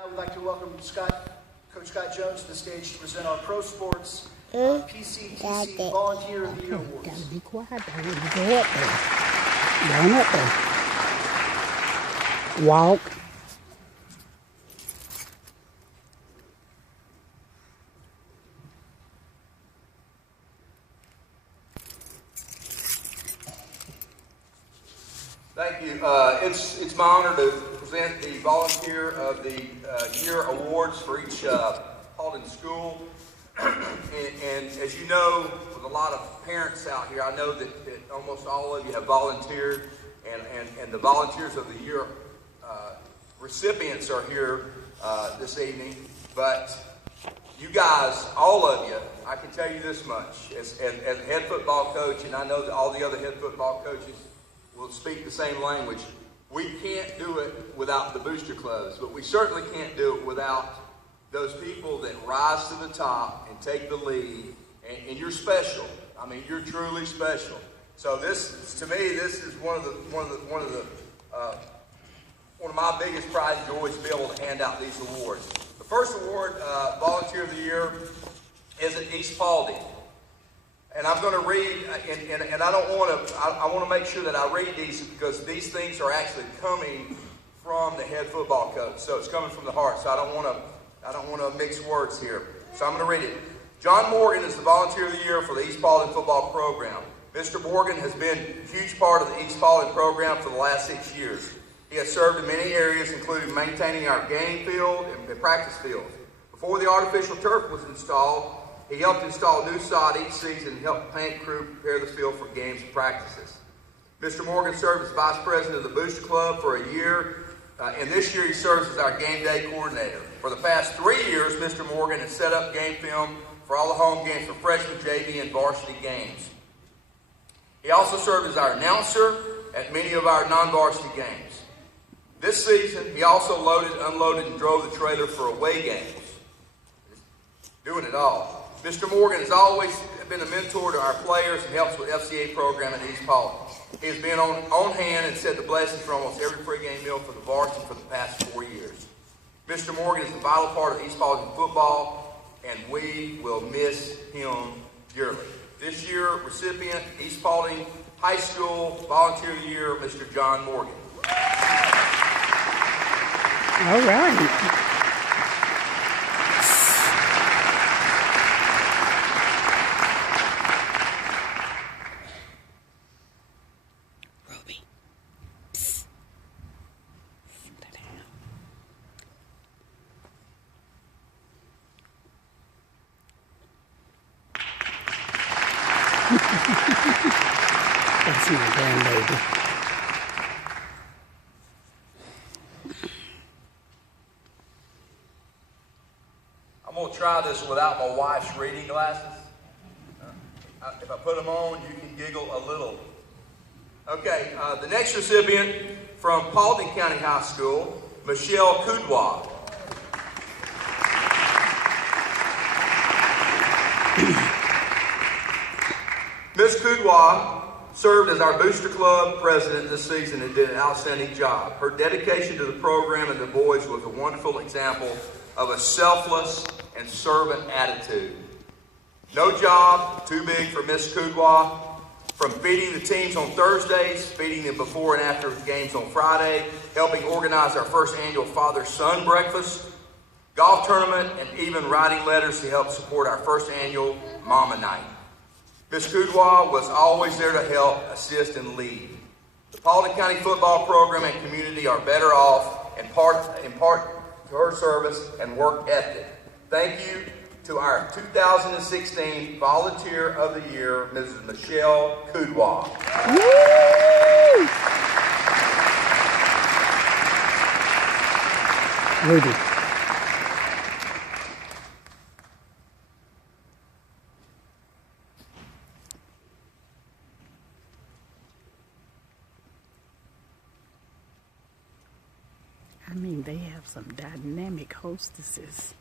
Now we'd like to welcome Coach Scott Jones to the stage to present our Pro Sports PCTC Volunteer of the Year Awards. Gotta be quiet. I wouldn't go up there. Going up there. Walk. Thank you. It's my honor to present the Volunteer of the Year Awards for each Paulding school. and as you know, with a lot of parents out here, I know that almost all of you have volunteered, and the Volunteers of the Year recipients are here this evening. But you guys, all of you, I can tell you this much, as a head football coach, and I know that all the other head football coaches will speak the same language. We can't do it without the booster clubs, but we certainly can't do it without those people that rise to the top and take the lead. And you're special. I mean, you're truly special. So this, to me, this is one of my biggest pride and joys to be able to hand out these awards. The first award, Volunteer of the Year, is at East Paulding. And I'm going to read, and I don't want to, I want to make sure that I read these because these things are actually coming from the head football coach. So it's coming from the heart. So I don't want to mix words here. So I'm going to read it. John Morgan is the Volunteer of the Year for the East Paulding football program. Mr. Morgan has been a huge part of the East Paulding program for the last 6 years. He has served in many areas, including maintaining our game field and practice fields. Before the artificial turf was installed, he helped install new sod each season and helped the paint crew prepare the field for games and practices. Mr. Morgan served as Vice President of the Booster Club for a year, and this year he serves as our game day coordinator. For the past 3 years, Mr. Morgan has set up game film for all the home games for freshman, JV, and varsity games. He also served as our announcer at many of our non-varsity games. This season, he also loaded, unloaded, and drove the trailer for away games. Doing it all. Mr. Morgan has always been a mentor to our players and helps with FCA program at East Paulding. He has been on hand and said the blessings for almost every pregame meal for the varsity for the past 4 years. Mr. Morgan is a vital part of East Paulding football, and we will miss him dearly. This year, recipient, East Paulding High School Volunteer of the Year, Mr. John Morgan. All right. That's my grandbaby. I'm going to try this without my wife's reading glasses. If I put them on, you can giggle a little. Okay, the next recipient from Paulding County High School, Michelle Kudwa. Ms. Kudwa served as our Booster Club president this season and did an outstanding job. Her dedication to the program and the boys was a wonderful example of a selfless and servant attitude. No job too big for Ms. Kudwa. From feeding the teams on Thursdays, feeding them before and after games on Friday, helping organize our first annual father-son breakfast, golf tournament, and even writing letters to help support our first annual Mama Night. Ms. Kudwa was always there to help, assist, and lead. The Paulding County football program and community are better off in part to her service and work ethic. Thank you to our 2016 Volunteer of the Year, Mrs. Michelle Kudwa. Rudy. I mean, they have some dynamic hostesses.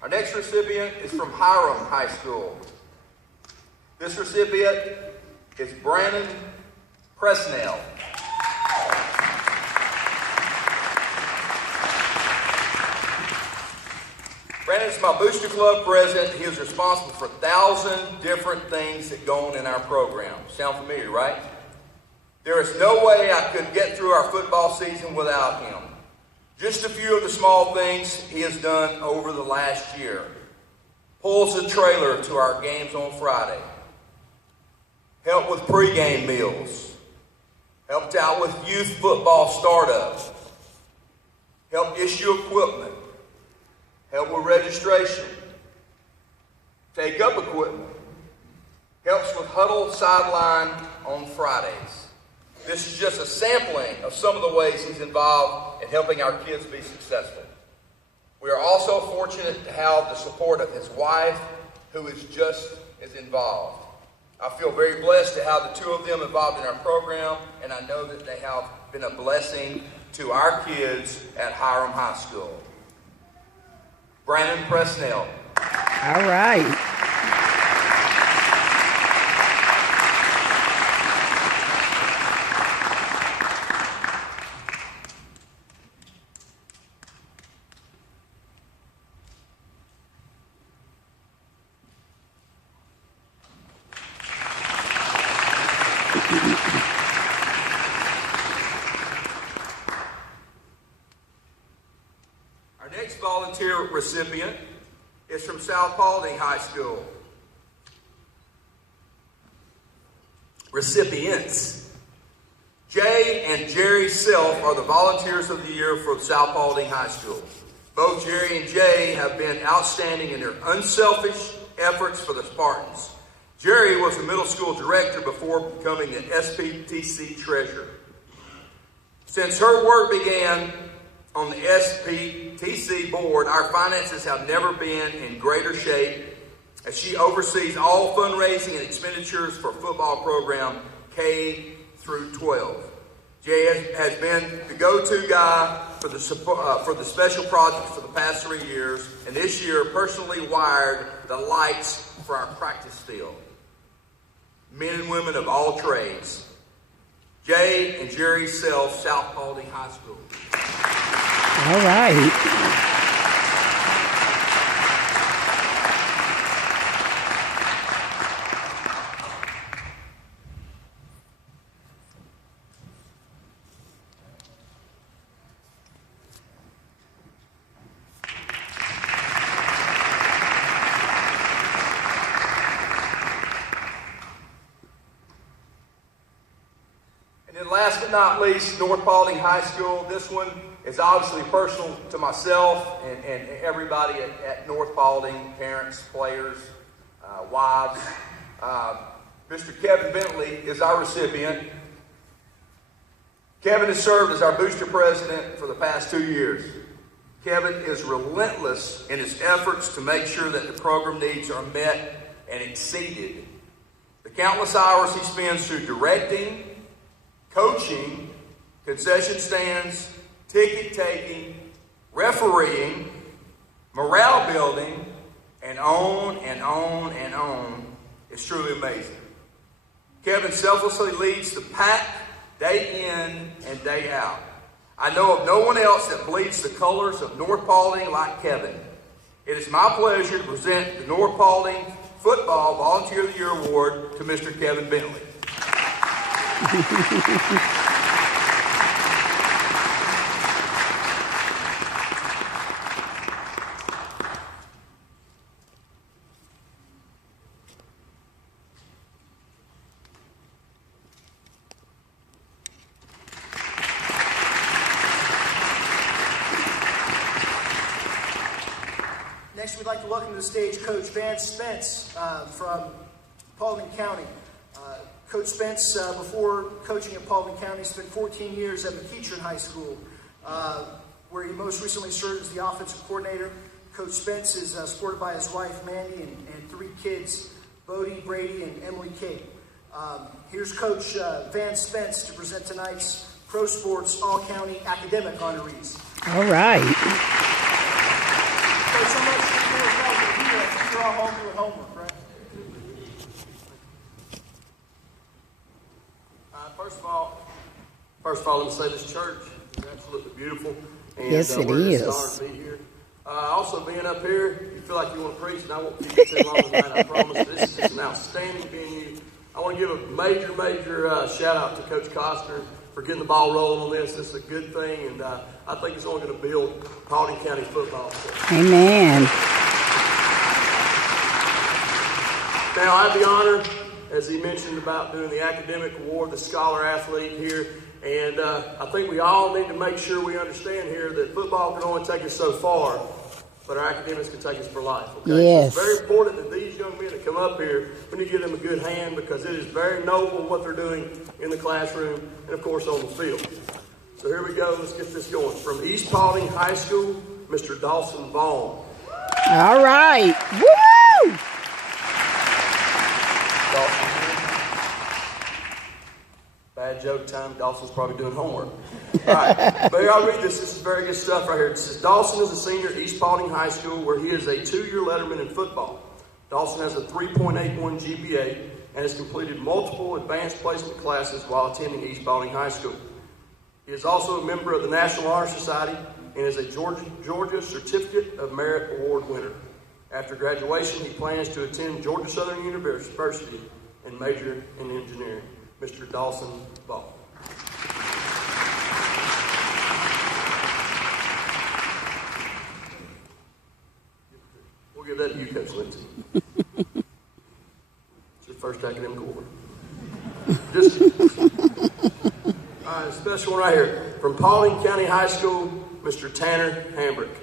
Our next recipient is from Hiram High School. This recipient is Brandon Presnell. Brandon's my Booster Club president. He is responsible for 1,000 different things that go on in our program. Sound familiar, right? There is no way I could get through our football season without him. Just a few of the small things he has done over the last year. Pulls the trailer to our games on Friday. Helped with pregame meals. Helped out with youth football startup. Helped issue equipment. Help with registration. Take up equipment. Helps with huddle sideline on Fridays. This is just a sampling of some of the ways he's involved in helping our kids be successful. We are also fortunate to have the support of his wife, who is just as involved. I feel very blessed to have the two of them involved in our program, and I know that they have been a blessing to our kids at Hiram High School. Brandon Presnell. All right. Our next volunteer recipient is from South Paulding High School. Recipients. Jay and Jerry Self are the volunteers of the year for South Paulding High School. Both Jerry and Jay have been outstanding in their unselfish efforts for the Spartans. Jerry was the middle school director before becoming the SPTC treasurer. Since her work began on the SPTC board, our finances have never been in greater shape as she oversees all fundraising and expenditures for football program K through 12. Jay has been the go-to guy for the special projects for the past 3 years, and this year personally wired the lights for our practice field. Men and women of all trades. Jay and Jerry Self, South Paulding High School. All right. And then last but not least, North Paulding High School. This one is obviously personal to myself and everybody at North Paulding, parents, players, wives. Mr. Kevin Bentley is our recipient. Kevin has served as our booster president for the past 2 years. Kevin is relentless in his efforts to make sure that the program needs are met and exceeded. The countless hours he spends through directing, coaching, concession stands, ticket taking, refereeing, morale building, and on and on and on is truly amazing. Kevin selflessly leads the pack day in and day out. I know of no one else that bleeds the colors of North Paulding like Kevin. It is my pleasure to present the North Paulding Football Volunteer of the Year Award to Mr. Kevin Bentley. Next, we'd like to welcome to the stage Coach Vance Spence from Paulding County. Coach Spence, before coaching at Paulding County, spent 14 years at McEachern High School, where he most recently served as the offensive coordinator. Coach Spence is supported by his wife, Mandy, and 3 kids, Bodie, Brady, and Emily Kate. Here's Coach Vance Spence to present tonight's Pro Sports All-County Academic Honorees. All right. Coach, so much for your help here. You're all home doing homework, right? First of all, let me say this church is absolutely beautiful. And, Yes, it we're is. just honored to be here. Also, being up here, you feel like you want to preach, and I won't keep you too long tonight, I promise. This is just an outstanding venue. I want to give a major shout out to Coach Costner for getting the ball rolling on this. This is a good thing, and I think it's only going to build Paulding County football. Amen. Now, I have the honor, as he mentioned, about doing the academic award, the scholar athlete here. And I think we all need to make sure we understand here that football can only take us so far, but our academics can take us for life. Okay? Yes. So it's very important that these young men that come up here, we need to give them a good hand because it is very noble what they're doing in the classroom and, of course, on the field. So here we go. Let's get this going. From East Paulding High School, Mr. Dawson Vaughn. All right. Woo! Dawson. Bad joke time. Dawson's probably doing homework. All right. But I'll read this. This is very good stuff right here. It says, Dawson is a senior at East Paulding High School where he is a 2-year letterman in football. Dawson has a 3.81 GPA and has completed multiple advanced placement classes while attending East Paulding High School. He is also a member of the National Honor Society and is a Georgia Certificate of Merit Award winner. After graduation, he plans to attend Georgia Southern University and major in engineering. Mr. Dawson Ball. We'll give that to you, Coach Lindsay. It's your first academic award. Just, all right, a special one right here. From Paulding County High School, Mr. Tanner Hambrick.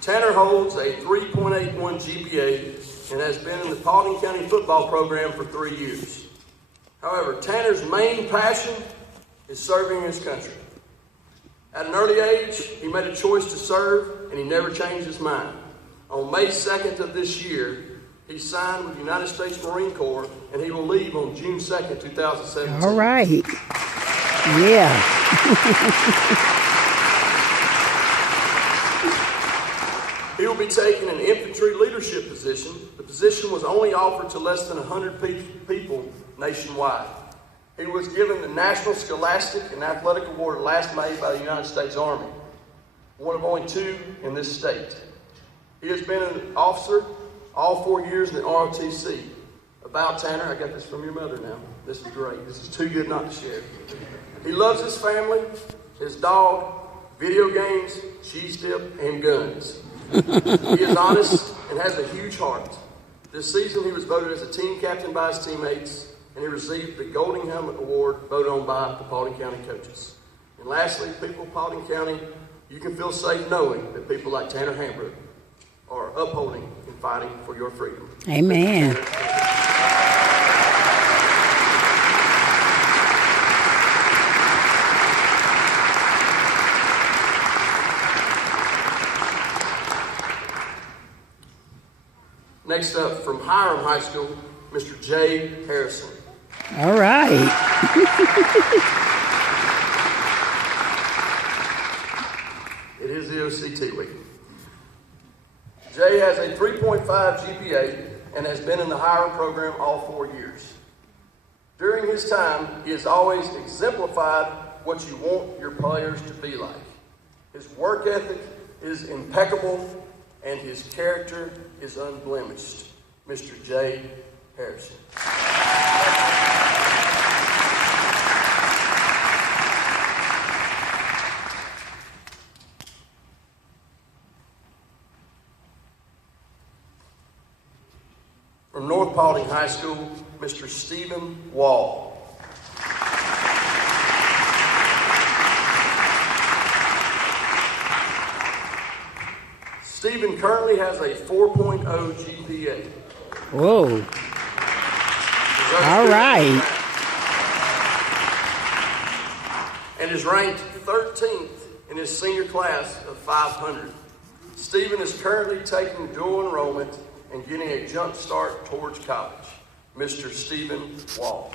Tanner holds a 3.81 GPA and has been in the Paulding County football program for 3 years. However, Tanner's main passion is serving his country. At an early age, he made a choice to serve, and he never changed his mind. On May 2nd of this year, he signed with the United States Marine Corps, and he will leave on June 2nd, 2017. All right. Yeah. He will be taking an infantry leadership position. The position was only offered to less than 100 people nationwide. He was given the National Scholastic and Athletic Award last May by the United States Army, one of only 2 in this state. He has been an officer all 4 years in the ROTC. About Tanner, I got this from your mother now. This is great. This is too good not to share. He loves his family, his dog, video games, cheese dip, and guns. He is honest and has a huge heart. This season, he was voted as a team captain by his teammates, and he received the Golden Helmet Award voted on by the Paulding County coaches. And lastly, people of Paulding County, you can feel safe knowing that people like Tanner Hambrick are upholding and fighting for your freedom. Amen. Next up, from Hiram High School, Mr. Jay Harrison. All right. It is the OCT week. Jay has a 3.5 GPA and has been in the Hiram program all 4 years. During his time, he has always exemplified what you want your players to be like. His work ethic is impeccable and his character is unblemished. Mr. Jay Harrison. From North Paulding High School, Mr. Stephen Wall. Stephen currently has a 4.0 GPA. Whoa. All right. And is ranked 13th in his senior class of 500. Stephen is currently taking dual enrollment and getting a jump start towards college. Mr. Stephen Wall.